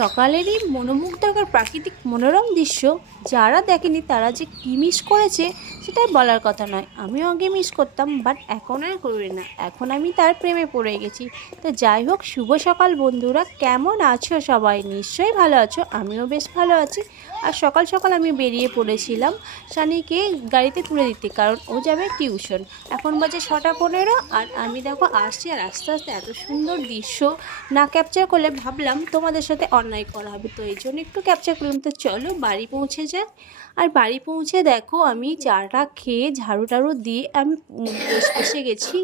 সকালেরই মনোমুগ্ধকর প্রাকৃতিক মনোরম দৃশ্য যারা দেখেনি তারা যে কি মিস করেছে সেটা বলার কথা নয়। আমিও আগে মিস করতাম বাট এখন আর করি না। এখন আমি তার প্রেমে পড়ে গেছি। তো যাই হোক, শুভ সকাল বন্ধুরা। কেমন আছো সবাই? নিশ্চয়ই ভালো আছো। আমিও বেশ ভালো আছি। আর সকাল সকাল আমি বেরিয়ে পড়েছিলাম সানিকে গাড়িতে তুলে দিতে, কারণ ও যাবে টিউশন। এখন বাজে ছটা পনেরো, আর আমি দেখো আসছি, আর আস্তে আস্তে এত সুন্দর দৃশ্য না ক্যাপচার করলে ভাবলাম তোমাদের সাথে অন্যায় করা হবে। তো এই জন্য একটু ক্যাপচার করলাম। তো চলো বাড়ি পৌঁছে যাই। আর বাড়ি পৌঁছে দেখো, আমি চাটা খেয়ে ঝাড়ু টাড়ু দিয়ে আমি এসে গেছি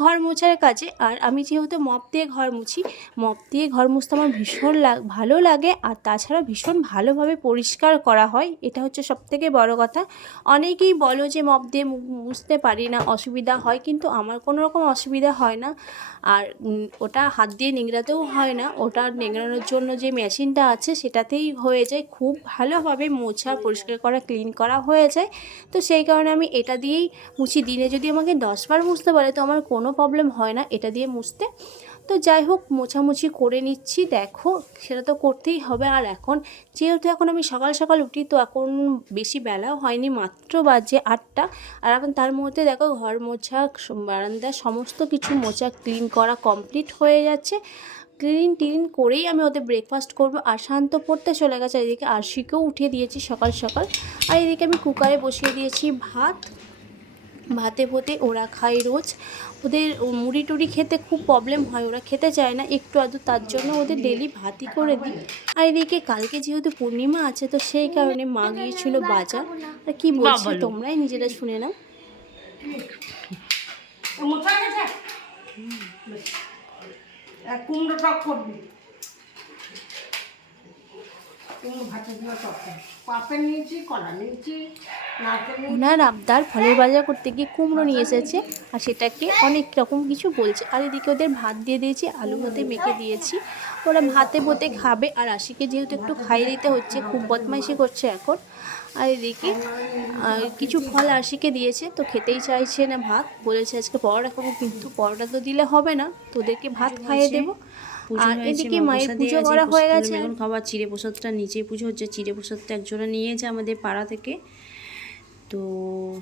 ঘর মোছার কাজে। আর আমি যেহেতু মপ দিয়ে ঘর মুছি, মপ দিয়ে ঘর মুছতে আমার ভীষণ ভালো লাগে। আর তাছাড়া ভীষণ ভালোভাবে পরিষ্কার করা হয়, এটা হচ্ছে সবথেকে বড় কথা। অনেকেই বলো যে মপ দিয়ে মুছতে পারি না, অসুবিধা হয়, কিন্তু আমার কোনো রকম অসুবিধা হয় না। আর ওটা হাত দিয়ে নিংড়াতেও হয় না, ওটা নিংড়ানোর জন্য যে মেশিনটা আছে, সেটাতেই হয়ে যায়। খুব ভালোভাবে মোছা, পরিষ্কার করা, ক্লিন করা হয়ে যায়। তো সেই কারণে আমি এটা দিয়েই মুছি। দিনে যদি আমাকে দশবার মুছতে পারে তো আমার কোনো প্রবলেম হয় না এটা দিয়ে মুছতে। তো যাই হোক, মোছামুছি করে নিচ্ছি। দেখো, সেটা তো করতেই হবে। আর এখন, যেহেতু এখন আমি সকাল সকাল উঠি, তো এখন বেশি বেলাও হয়নি, মাত্র বাজে আটটা। আর এখন তার মধ্যে দেখো, ঘর মোছা বারান্দা, সমস্ত কিছু মোছা ক্লিন করা কমপ্লিট হয়ে যাচ্ছে। ক্লিন টিন করেই আমি ওদের ব্রেকফাস্ট করব। আর শান্ত পড়তে চলে গেছে। এদিকে আরশিকেও উঠিয়ে দিয়েছি সকাল সকাল। আর এদিকে আমি কুকারে বসিয়ে দিয়েছি ভাত। ভাতে ভোতে ওরা খায় রোজ। ওদের মুড়ি টুড়ি খেতে খুব প্রবলেম হয়। ওরা খেতে চায় না একটু আধটু। তার জন্য ওদের ডেলি ভাতই করে দিই। আর এদিকে কালকে যেহেতু পূর্ণিমা আছে তো সেই কারণে মা গিয়েছিল বাজার। আর কি বলছে তোমরাই নিজেরা শুনে নাও। কুমড়ো টক করবি। কুমড়ো ভাতে দিয়ে টক পাপের নিয়েছি, কলা নিয়েছি ওনার আবদার ফলের বাজার করতে গিয়ে কুমড়ো নিয়ে এসেছে আর সেটাকে অনেক রকম কিছু বলছে। আর এদিকে ওদের ভাত দিয়ে দিয়েছি, আলু ভাতে মেখে দিয়েছি। ওরা ভাতে ভোতে খাবে আর আশিকে যেহেতু একটু খাইয়ে দিতে হচ্ছে, খুব বদমাইশি করছে এখন। আর এদিকে কিছু ফল আশিকে দিয়েছে তো খেতেই চাইছে না ভাত। বলেছে আজকে পরোটা খাব কিন্তু পরোটা তো দিলে হবে না তোদেরকে ভাত খাইয়ে দেবো। আর এদিকে মায়ের পুজো করা হয়ে গেছে। এখন খাবার চিড়ে প্রসাদটা নিচে পুজো হচ্ছে চিড়ে প্রসাদটা একজনা নিয়েছে আমাদের পাড়া থেকে। তো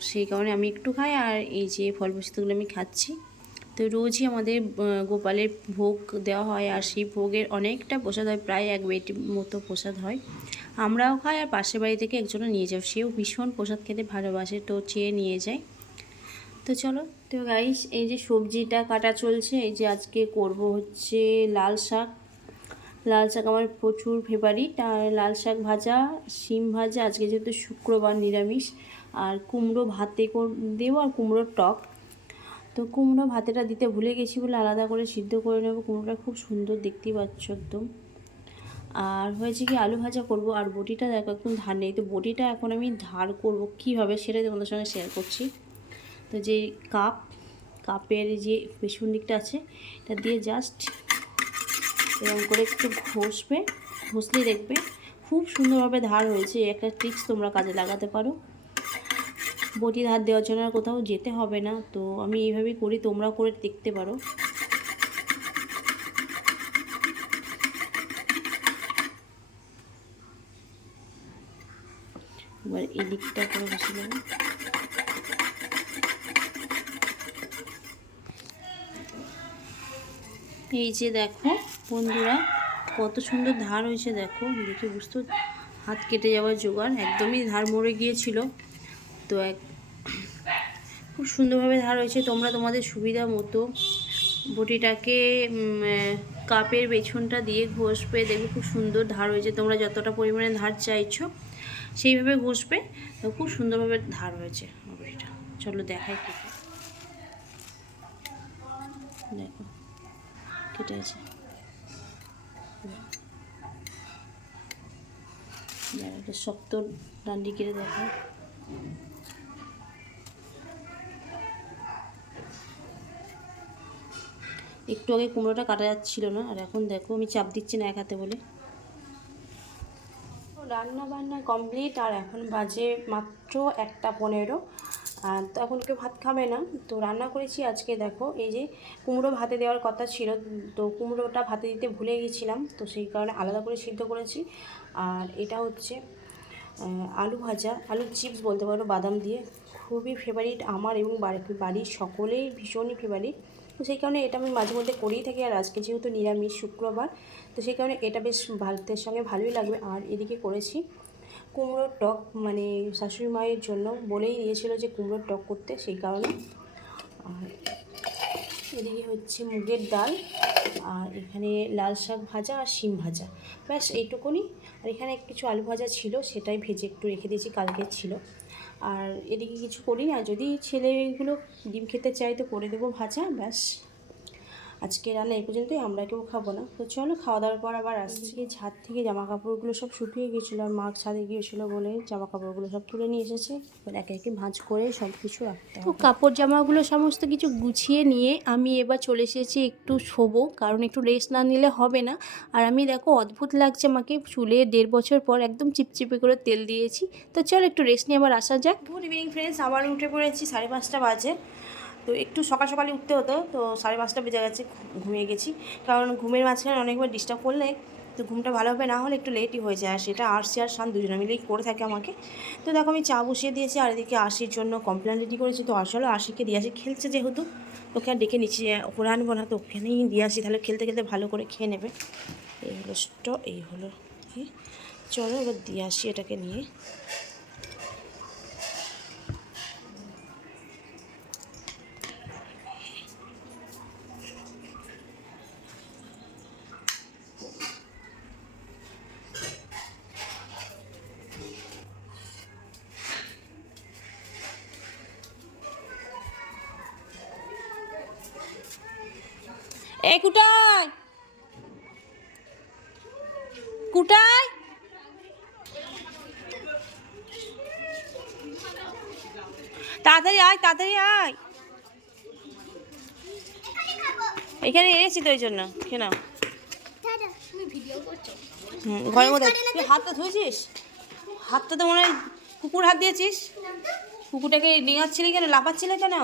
সেই কারণে আমি একটু খাই আর এই যে ফল প্রসাদগুলো আমি খাচ্ছি। তো রোজই আমাদের গোপালের ভোগ দেওয়া হয় আর সেই ভোগের অনেকটা প্রসাদ হয়, প্রায় এক বেটি মতো প্রসাদ হয়। আমরাও খাই আর পাশের বাড়ি থেকে একজনা নিয়ে যাও সেও ভীষণ প্রসাদ খেতে ভালোবাসে, তো চেয়ে নিয়ে যায়। তো চলো, তো গাইস এই যে সবজিটা কাটা চলছে, এই যে আজকে করব হচ্ছে লাল শাক। লাল শাক আমার প্রচুর ফেভারিট আর লাল শাক ভাজা, শিম ভাজা, আজকে যেহেতু শুক্রবার নিরামিষ, আর কুমড়ো ভাতে দেবো আর কুমড়োর টক। তো কুমড়ো ভাতেটা দিতে ভুলে গেছি বলে আলাদা করে সিদ্ধ করে নেব। কুমড়োটা খুব সুন্দর দেখতেই পাচ্ছ একদম। আর হয়েছে কি আলু ভাজা করব। আর বটিটা দেখো একদম ধার নেই তো বটিটা এখন আমি ধার করব কীভাবে সেটা তোমাদের সঙ্গে শেয়ার করছি। তো যে কাপ, কাপের যে পেছন দিকটা আছে, এটা দিয়ে জাস্ট এরকম করে একটু ঘষবে, ঘষলেই দেখবে খুব সুন্দরভাবে ধার হয়েছে। একটা ট্রিক্স তোমরা কাজে লাগাতে পারো। বটি ধার দেওয়ার জন্য আর কোথাও যেতে হবে না। তো আমি এইভাবেই করি, তোমরাও করে দেখতে পারো। এবার এই দিকটা করে বসে এই যে দেখো বন্ধুরা, কত সুন্দর ধার হয়েছে দেখো। দেখে বুঝতে হাত কেটে যাওয়ার জোগাড়, একদমই ধার মরে গিয়েছিল। তো এক খুব সুন্দরভাবে ধার হয়েছে তোমরা তোমাদের সুবিধা মতো বটিটাকে কাপের পেছনটা দিয়ে ঘষবে। দেখবে খুব সুন্দর ধার হয়েছে তোমরা যতটা পরিমাণে ধার চাইছো, সেইভাবে ঘষবে। তো খুব সুন্দরভাবে ধার হয়েছে বটিটা। চলো দেখাই কি দেখো, কেটে আছে। শক্ত ডান্ডি কেটে দেখো একটু আগে কুমড়োটা কাটা যাচ্ছিল না, আর এখন দেখো আমি চাপ দিচ্ছি না এক হাতে বলে। রান্না বান্না কমপ্লিট আর এখন বাজে মাত্র একটা পনেরো, আর তো এখন কেউ ভাত খাবে না। তো রান্না করেছি আজকে দেখো, এই যে কুমড়ো ভাতে দেওয়ার কথা ছিল, তো কুমড়োটা ভাতে দিতে ভুলে গেছিলাম, তো সেই কারণে আলাদা করে সিদ্ধ করেছি। আর এটা হচ্ছে আলু ভাজা আলুর চিপস বলতে পারো, বাদাম দিয়ে। খুবই ফেভারিট আমার এবং বাড়ি- বাড়ির সকলেই ভীষণই ফেভারিট তো সেই কারণে এটা আমি মাঝে মধ্যে করেই থাকি। আর আজকে যেহেতু নিরামিষ শুক্রবার, তো সেই কারণে এটা বেশ ভাতের সঙ্গে ভালোই লাগবে। আর এদিকে করেছি কুমড়োর টক মানে শাশুড়ি মায়ের জন্য বলেই দিয়েছিল যে কুমড়োর টক করতে, সেই কারণে। আর এদিকে হচ্ছে মুগের ডাল, আর এখানে লাল শাক ভাজা আর শিম ভাজা। ব্যাস, এইটুকুনি। আর এখানে কিছু আলু ভাজা ছিল, সেটাই ভেজে একটু রেখে দিয়েছি কালকে ছিল। আর এদিকে কিছু করি না যদি ছেলেগুলো ডিম খেতে চায় তো করে দেবো ভাজা, ব্যাস। আজকে রান্না এই পর্যন্তই আমরা কেউ খাব না। তো চলো খাওয়া দাওয়ার পর আবার আসছি। ছাদ থেকে জামা কাপড়গুলো সব শুকিয়ে গিয়েছিল আর মা ছাদে গিয়েছিল বলে জামা কাপড়গুলো সব তুলে নিয়ে এসেছে। এবার একে একে ভাঁজ করে সব কিছু রাখতে তো কাপড় জামাগুলো সমস্ত কিছু গুছিয়ে নিয়ে আমি এবার চলে এসেছি একটু শোবো কারণ একটু রেস্ট না নিলে হবে না। আর আমি দেখো অদ্ভুত লাগছে আমাকে। চুলে দেড় বছর পর একদম চিপচিপে করে তেল দিয়েছি। তো চলো একটু রেস্ট নিয়ে আবার আসা যাক। গুড ইভিনিং ফ্রেন্ডস আবার উঠে পড়েছি সাড়ে পাঁচটা বাজে। তো একটু সকাল সকালে উঠতে হতো, তো সাড়ে পাঁচটা বেজে গেছে ঘুমিয়ে গেছি। কারণ ঘুমের মাঝখানে অনেকবার ডিস্টার্ব করলে তো ঘুমটা ভালোভাবে না হলে একটু লেটই হয়ে যায়, আর সেটা আরসি আর শান দুজনে মিলেই করে থাকে আমাকে। তো দেখো আমি চা বসিয়ে দিয়েছি, আর এদিকে আশির জন্য কমপ্লেন রেডি করেছি, তো আসলে আশিকে দিয়ে আসি, খেলছে যেহেতু। ওকে আর ডেকে নিচ্ছি ওপরে আনব না, তো ওখানেই দিয়ে আসি, তাহলে খেলতে খেলতে ভালো করে খেয়ে নেবে। এই হলো এই হলো কি চলো এবার দিয়ে আসি এটাকে নিয়ে। এই কুটায় কুটায় তাড়াতাড়ি আয় তাড়াতাড়ি আয়। এখানে এনেছি তো ওই জন্য কেন ঘরের মধ্যে তুই হাতটা ধুয়েছিস? হাতটা তো মনে হয় কুকুর হাত দিয়েছিস। কুকুরটাকে ডিঙাচ্ছিলি কেন? লাফাচ্ছিলে কেন?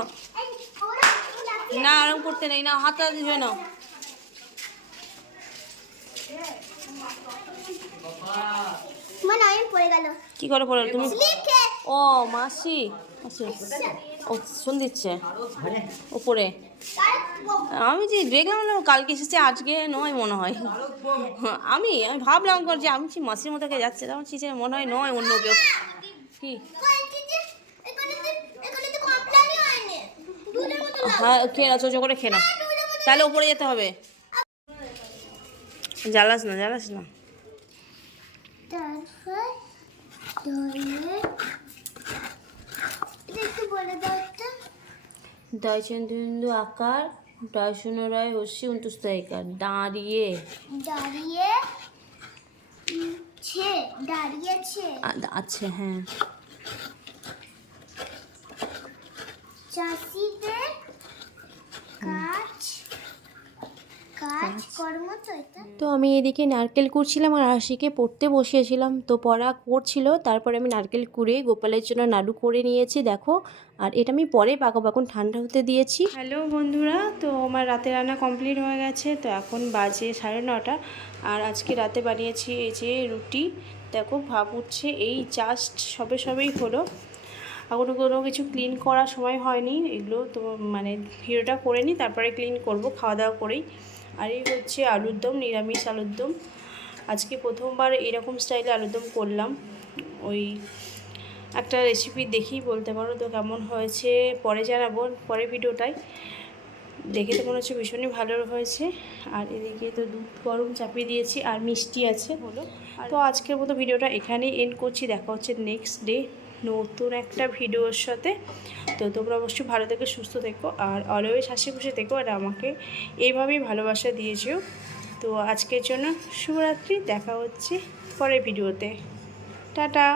না আরাম করতে নেই। না, হাতটা ধুয়ে নাও। আমি পড়ে গেল। কি করে পড়ে তুমি ও মাসি। মাসি ও শুন দিচ্ছে। ওপরে। আমি যে দেখলাম না কালকে এসেছে আজকে নয় মনে হয়। আমি আমি ভাবলাম কর যে আমি কি মাসির মতো কে যাচ্ছে তখন চিচে মনে হয় নয় অন্য কেউ। কি? হ্যাঁ খেয়ে না চোচো করে খেয়ে না তাহলে উপরে যেতে হবে। জ্বালাস না জ্বালাস না। দয়চন্দ্রেন্দু আকার দর্শন রায় হস্যি উনতুস্ত একার। দাঁড়িয়ে। দাঁড়িয়ে ছে দাঁড়িয়েছে। আছে হ্যাঁ। চাষিদের কাজ কাজ কর্ম তো আমি এদিকে নারকেল কুড়ছিলাম আর আশিকে পড়তে বসিয়েছিলাম। তো পড়া করছিল তারপরে আমি নারকেল কুড়ে গোপালের জন্য নাড়ু করে নিয়েছি দেখো। আর এটা আমি পরে পাকাবো এখন ঠান্ডা হতে দিয়েছি। হ্যালো বন্ধুরা তো আমার রাতে রান্না কমপ্লিট হয়ে গেছে তো এখন বাজে সাড়ে নটা। আর আজকে রাতে বানিয়েছি এই যে রুটি। দেখো ভাব উঠছে এই জাস্ট সবে সবেই হলো। এখনও কোনো কিছু ক্লিন করার সময় হয়নি এগুলো তো মানে ভিডিওটা করে নিই তারপরে ক্লিন করব খাওয়া দাওয়া করেই। আর এই হচ্ছে আলুর দম, নিরামিষ আলুর দম। আজকে প্রথমবার এরকম স্টাইলে আলুর দম করলাম। ওই একটা রেসিপি দেখি বলতে পারো তো কেমন হয়েছে, পরে জানাব, পরে ভিডিওটাই দেখে তো মনে হচ্ছে ভীষণই ভালো হয়েছে। আর এদিকে তো দুধ গরম চাপিয়ে দিয়েছি, আর মিষ্টি আছে হলো তো আজকের মতো ভিডিওটা এখানেই এন্ড করছি, দেখা হচ্ছে নেক্সট ডে নতুন একটা ভিডিওর সাথে। তো তোমরা অবশ্যই ভালো থেকে, সুস্থ থেকো, আর অলওয়েজ হাসি খুশি থেকো আর আমাকে এইভাবেই ভালোবাসা দিয়েছ তো আজকের জন্য শুভরাত্রি, দেখা হচ্ছে পরের ভিডিওতে। টাটা!